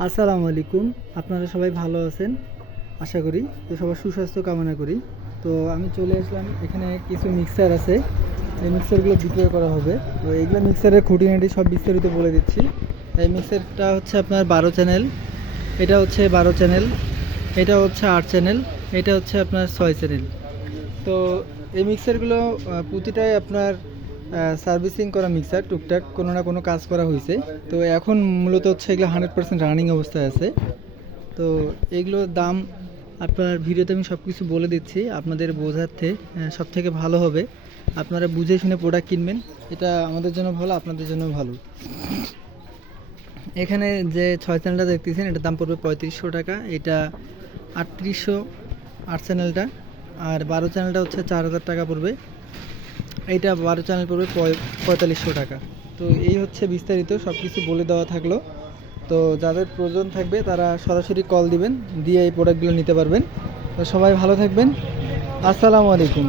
আসসালামু আলাইকুম। আপনারা সবাই ভালো আছেন আশা করি। তো সবার সুস্বাস্থ্য কামনা করি। তো আমি চলে আসলাম, এখানে কিছু মিক্সার আছে, এই মিক্সারগুলো বিক্রয় করা হবে। তো এইগুলো মিক্সারের খুঁটিনাটি সব বিস্তারিত বলে দিচ্ছি। এই মিক্সারটা হচ্ছে আপনার 12 চ্যানেল, এটা হচ্ছে 12 চ্যানেল, এটা হচ্ছে 8 চ্যানেল, এটা হচ্ছে আপনার 6 চ্যানেল। তো এই মিক্সারগুলো প্রতিটাই আপনার সার্ভিসিং করা মিক্সার, টুকটাক কোনো না কোনো কাজ করা হয়েছে। তো এখন মূলত হচ্ছে এগুলো 100% রানিং অবস্থায় আছে। তো এগুলোর দাম আপনার ভিডিওতে আমি সব কিছু বলে দিচ্ছি আপনাদের বোঝাতে, সব থেকে ভালো হবে আপনারা বুঝে শুনে প্রোডাক্ট কিনবেন। এটা আমাদের জন্য ভালো, আপনাদের জন্য ভালো। এখানে যে 6 চ্যানেলটা দেখতেছেন এটার দাম পড়বে 3500 টাকা, এটা 3800 8 চ্যানেলটা, আর 12 চ্যানেলটা হচ্ছে 4000 টাকা পড়বে। এইটা 12 চ্যানেল পড়বে 4500 টাকা। তো এই হচ্ছে বিস্তারিত সব কিছু বলে দেওয়া থাকলো। তো যাদের প্রয়োজন থাকবে তারা সরাসরি কল দিবেন, দিয়ে এই প্রোডাক্টগুলো নিতে পারবেন। তো সবাই ভালো থাকবেন। আসসালামু আলাইকুম।